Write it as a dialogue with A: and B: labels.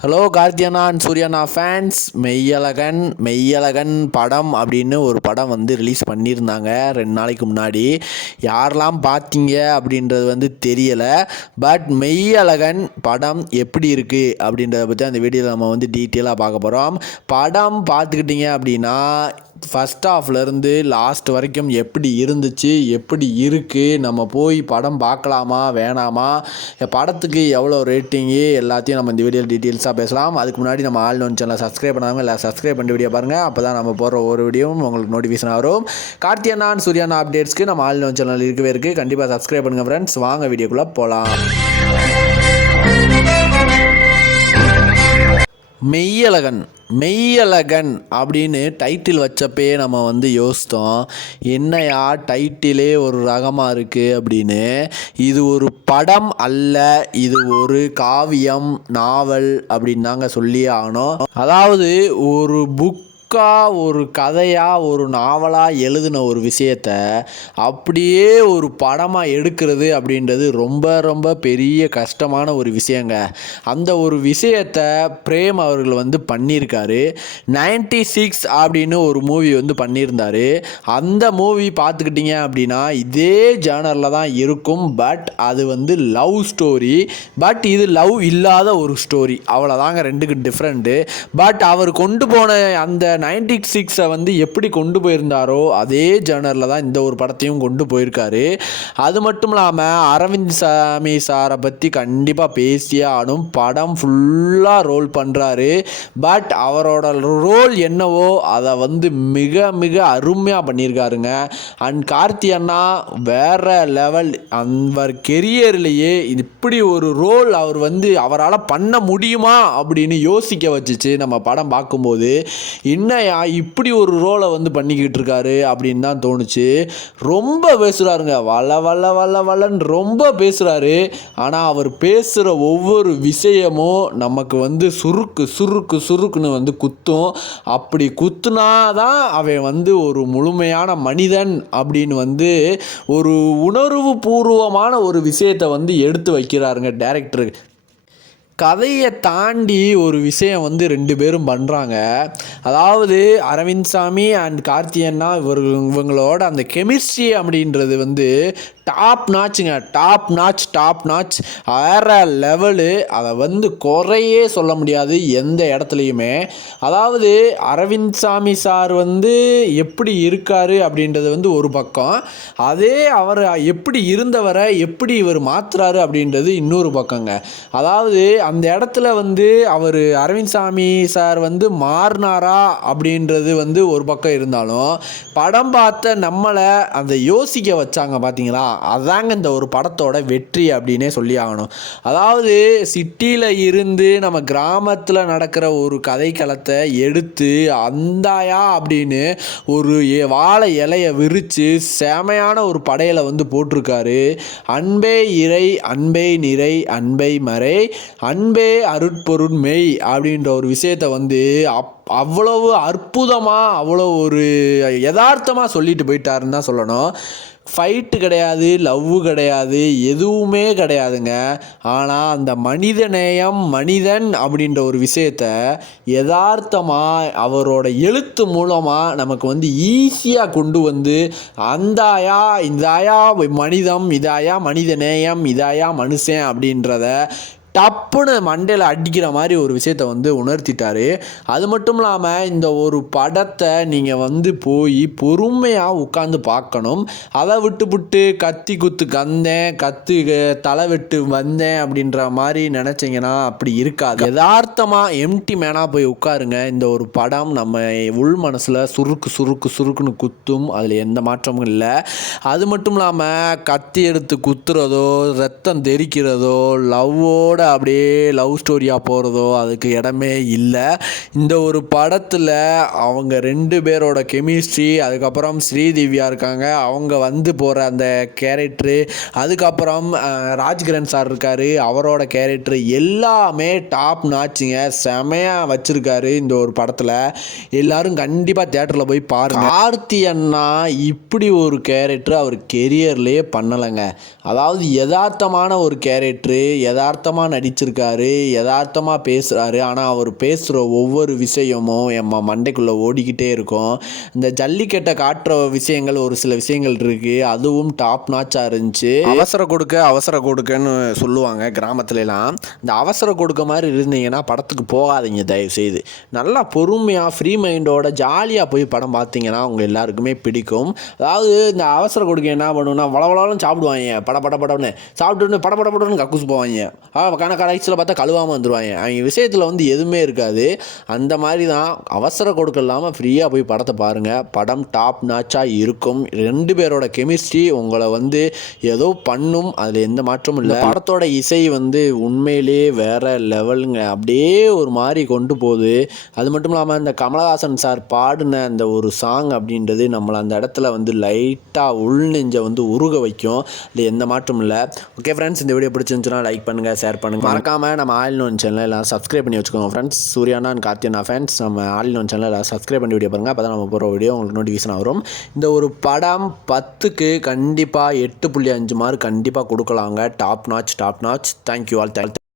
A: Hello கார்த்தியனா and சூர்யானா fans Meiyazhagan Meiyazhagan படம் அப்படின்னு ஒரு படம் வந்து ரிலீஸ் பண்ணியிருந்தாங்க ரெண்டு நாளைக்கு முன்னாடி. யாரெல்லாம் பார்த்தீங்க அப்படின்றது வந்து தெரியலை. பட் மெய்யழகன் படம் எப்படி இருக்குது அப்படின்றத பற்றி அந்த வீடியோவில் நம்ம வந்து டீட்டெயிலாக பார்க்க போகிறோம் படம் பார்த்துக்கிட்டிங்க அப்படின்னா ஃபஸ்ட் ஹாஃப்லேருந்து லாஸ்ட் வரைக்கும் எப்படி இருந்துச்சு எப்படி இருக்குது நம்ம போய் படம் பார்க்கலாமா வேணாமா? படத்துக்கு எவ்வளோ ரேட்டிங்கு எல்லாத்தையும் நம்ம இந்த வீடியோ டீட்டெயில்ஸாக பேசலாம். அதுக்கு முன்னாடி நம்ம ஆல் நோன் சேனலை சப்ஸ்கிரைப் பண்ணாமல் இல்லை சப்ஸ்கிரைப் பண்ணி வீடியோ பாருங்கள் அப்போ தான் நம்ம போடுற ஒரு வீடியோவும் உங்களுக்கு நோட்டிஃபிகேஷன் வரும். கார்த்தியண்ணான் சூர்யானா அப்டேட்ஸ்க்கு நம்ம ஆல் நோன் சேனல் இருக்கவே இருக்குது கண்டிப்பாக சப்ஸ்கிரைப் பண்ணுங்கள் ஃப்ரெண்ட்ஸ் வாங்க வீடியோக்குள்ளே போகலாம் மெய்யழகன் மெய்யழகன் அப்படின்னு டைட்டில் வச்சப்பே நம்ம வந்து யோசித்தோம். என்னையா டைட்டிலே ஒரு ரகமாக இருக்குது அப்படின்னு. இது ஒரு படம் அல்ல இது ஒரு காவியம் நாவல் அப்படின்னு தாங்க சொல்லியே ஆகணும். அதாவது ஒரு புக் புக்காக ஒரு கதையாக ஒரு நாவலாக எழுதின ஒரு விஷயத்த அப்படியே ஒரு படமாக எடுக்கிறது அப்படின்றது ரொம்ப ரொம்ப பெரிய கஷ்டமான ஒரு விஷயங்க. அந்த ஒரு விஷயத்த பிரேம் அவர்கள் வந்து பண்ணியிருக்காரு. நைன்டி சிக்ஸ் அப்படின்னு ஒரு மூவி வந்து பண்ணியிருந்தார். அந்த மூவி பார்த்துக்கிட்டிங்க அப்படின்னா இதே ஜேனரில் தான் இருக்கும். பட் அது வந்து லவ் ஸ்டோரி. பட் இது லவ் இல்லாத ஒரு ஸ்டோரி. அவ்வளோதாங்க ரெண்டுக்கு டிஃப்ரெண்ட்டு பட் அவர் கொண்டு போன அந்த நைன்டி சிக்ஸை வந்து எப்படி கொண்டு போயிருந்தாரோ அதே ஜேனரில் தான் இந்த ஒரு படத்தையும் கொண்டு போயிருக்காரு. அது மட்டும் இல்லாமல் அரவிந்த் சாமி சாரை பற்றி கண்டிப்பாக பேசியே ஆனும் படம் ஃபுல்லாக ரோல் பண்ணுறாரு பட் அவரோட ரோல் என்னவோ அதை வந்து மிக மிக அருமையாக பண்ணியிருக்காருங்க. அண்ட் கார்த்தி அண்ணா வேற லெவல் அவர் கெரியர்லேயே இப்படி ஒரு ரோல் அவர் வந்து அவரால் பண்ண முடியுமா அப்படின்னு யோசிக்க வச்சுச்சு நம்ம படம் பார்க்கும்போது. என்னையா இப்படி ஒரு ரோலை வந்து பண்ணிக்கிட்டு இருக்காரு அப்படின்னு தான் தோணுச்சு. ரொம்ப பேசுகிறாருங்க வள வள வள வளன்னு ரொம்ப பேசுகிறாரு ஆனால் அவர் பேசுகிற ஒவ்வொரு விஷயமும் நமக்கு வந்து சுருக்கு சுருக்கு சுருக்குன்னு வந்து குத்தும். அப்படி குத்துனா தான் அவன் வந்து ஒரு முழுமையான மனிதன் அப்படின்னு வந்து ஒரு உணர்வு பூர்வமான ஒரு விஷயத்தை வந்து எடுத்து வைக்கிறாருங்க டேரக்டருக்கு கதையை தாண்டி ஒரு விஷயம் வந்து ரெண்டு பேரும் பண்ணுறாங்க அதாவது அரவிந்த் சாமி அண்ட் கார்த்தியன்னா இவர் இவங்களோட அந்த கெமிஸ்ட்ரி அப்படின்றது வந்து டாப் நாச்சுங்க டாப் நாச் டாப் நாச் வேற லெவலு அதை வந்து குறையே சொல்ல முடியாது எந்த இடத்துலையுமே. அதாவது அரவிந்த் சாமி சார் வந்து எப்படி இருக்கார் அப்படின்றது வந்து ஒரு பக்கம். அதே அவர் எப்படி இருந்தவரை எப்படி இவர் மாற்றுறாரு அப்படின்றது இன்னொரு பக்கங்க. அதாவது அந்த இடத்துல வந்து அவர் அரவிந்த் சாமி சார் வந்து மாறினாரா அப்படின்றது வந்து ஒரு பக்கம் இருந்தாலும் படம் பார்த்த நம்மளை அந்த யோசிக்க வச்சாங்க பார்த்தீங்களா அதாங்க இந்த ஒரு படத்தோட வெற்றி அப்படின்னே சொல்லி ஆகணும். அதாவது சிட்டியில் இருந்து நம்ம கிராமத்தில் நடக்கிற ஒரு கதைக்களத்தை எடுத்து அந்தாயா அப்படின்னு ஒரு எ- வாழை இலையை விரித்து செமையான ஒரு படையில் வந்து போட்டிருக்காரு. அன்பே இறை அன்பே நிறை அன்பை மறை அன்பே அருட்பொருள் மெய் அப்படின்ற ஒரு விஷயத்தை வந்து அப் அவ்வளவு அற்புதமாக அவ்வளோ ஒரு யதார்த்தமாக சொல்லிட்டு போயிட்டாருன்னு தான் சொல்லணும். ஃபைட்டு கிடையாது லவ்வு கிடையாது எதுவுமே கிடையாதுங்க. ஆனால் அந்த மனித நேயம் மனிதன் அப்படின்ற ஒரு விஷயத்த யதார்த்தமாக அவரோட எழுத்து மூலமாக நமக்கு வந்து ஈஸியாக கொண்டு வந்து அந்தாயா இதாயா மனிதம் இதாயா மனித நேயம் இதாயா மனுஷன் அப்படின்றத டப்புன்னு மண்டையில் அடிக்கிற மாதிரி ஒரு விஷயத்த வந்து உணர்த்திட்டாரு. அது மட்டும் இல்லாமல் இந்த ஒரு படத்தை நீங்கள் வந்து போய் பொறுமையாக உட்காந்து பார்க்கணும். அதை விட்டு விட்டு கத்தி குத்து கந்தேன் கத்து தலை வெட்டு வந்தேன் அப்படின்ற மாதிரி நினச்சிங்கன்னா அப்படி இருக்காது. யதார்த்தமாக எம்டி மேனாக போய் உட்காருங்க. இந்த ஒரு படம் நம்ம உள் மனசில் சுருக்கு சுருக்கு சுருக்குன்னு குத்தும். அதில் எந்த மாற்றமும் இல்லை. அது மட்டும் இல்லாமல் கத்தி எடுத்து குத்துறதோ ரத்தம் தெரிக்கிறதோ லவ்வோட அப்படியே லவ் ஸ்டோரியாக போகிறதோ அதுக்கு இடமே இல்லை. இந்த ஒரு படத்தில் அவங்க ரெண்டு பேரோட கெமிஸ்ட்ரி அதுக்கப்புறம் ஸ்ரீதிவ்யா இருக்காங்க. அவங்க வந்து போகிற அந்த கேரக்டரு அதுக்கப்புறம் ராஜ்கிரண் சார் இருக்கார். அவரோட கேரக்டர் எல்லாமே டாப் நாச்சுங்க செமையாக வச்சுருக்காரு இந்த ஒரு படத்தில். எல்லாரும் கண்டிப்பாக தேட்டரில் போய் பாருங்க. கார்த்தி அண்ணா இப்படி ஒரு கேரக்டர் அவர் கெரியர்லேயே பண்ணலைங்க. அதாவது யதார்த்தமான ஒரு கேரக்டரு யதார்த்தமான நடிச்சிருக்காரு யதார்த்தமாக பேசுகிறாரு ஆனால் அவர் பேசுகிற ஒவ்வொரு விஷயமும் என் மண்டைக்குள்ளே ஓடிக்கிட்டே இருக்கும். இந்த ஜல்லிக்கட்டை காட்டுற விஷயங்கள் ஒரு சில விஷயங்கள் இருக்குது அதுவும் டாப் நாச்சாக இருந்துச்சு. அவசர கொடுக்க அவசர கொடுக்கன்னு சொல்லுவாங்க கிராமத்துலலாம். இந்த அவசர கொடுக்க மாதிரி இருந்தீங்கன்னா படத்துக்கு போகாதீங்க தயவுசெய்து. நல்லா பொறுமையாக ஃப்ரீ மைண்டோட ஜாலியாக போய் படம் பார்த்தீங்கன்னா அவங்க எல்லாருக்குமே பிடிக்கும். அதாவது இந்த அவசர கொடுக்க என்ன பண்ணுன்னா வளவளாலும் சாப்பிடுவாங்க. பட பட படம்னு சாப்பிட்டுன்னு பட பட படம்னு கக்குசு போவாங்க கண கடைசியில் பார்த்தா கழுவாமல் வந்துடுவாங்க அவங்க விஷயத்தில் வந்து எதுவுமே இருக்காது. அந்த மாதிரி தான் அவசர கொடுக்க இல்லாமல் ஃப்ரீயாக போய் படத்தை பாருங்கள் படம் டாப் நாச்சாக இருக்கும். ரெண்டு பேரோட கெமிஸ்ட்ரி உங்களை வந்து ஏதோ பண்ணும். அதில் எந்த மாற்றமும் இல்லை. படத்தோட இசை வந்து உண்மையிலேயே வேறு லெவலுங்க. அப்படியே ஒரு மாதிரி கொண்டு போகுது. அது மட்டும் இல்லாமல் இந்த கமலஹாசன் சார் பாடின அந்த ஒரு சாங் அப்படின்றது நம்மளை அந்த இடத்துல வந்து லைட்டாக உள் நெஞ்சை வந்து உருக வைக்கும். அது எந்த மாற்றமும் இல்லை. ஓகே ஃப்ரெண்ட்ஸ் இந்த வீடியோ பிடிச்சிருந்துச்சுன்னா லைக் பண்ணுங்கள் ஷேர் பண்ணுங்கள் மறக்காமல் நம்ம ஆயில் நோன் சேனல் எல்லாம் சப்ஸ்கிரைப் பண்ணி வச்சுக்கோங்க ஃப்ரெண்ட்ஸ் சூர்யானா அண்ட் கார்த்தியனா ஃபேன்ஸ் நம்ம ஆயில் நோன் சேனல் எல்லாம் சப்ஸ்கிரைப் பண்ணி வீடியோ பாருங்கள் அப்போ தான் நம்ம போகிற வீடியோ உங்களுக்கு நோட்டிஃபிகேஷன் வரும். இந்த ஒரு படம் பத்துக்கு கண்டிப்பாக எட்டு புள்ளி அஞ்சு மார்க் கண்டிப்பாக கொடுக்கலாங்க. Top notch top notch thank you all thank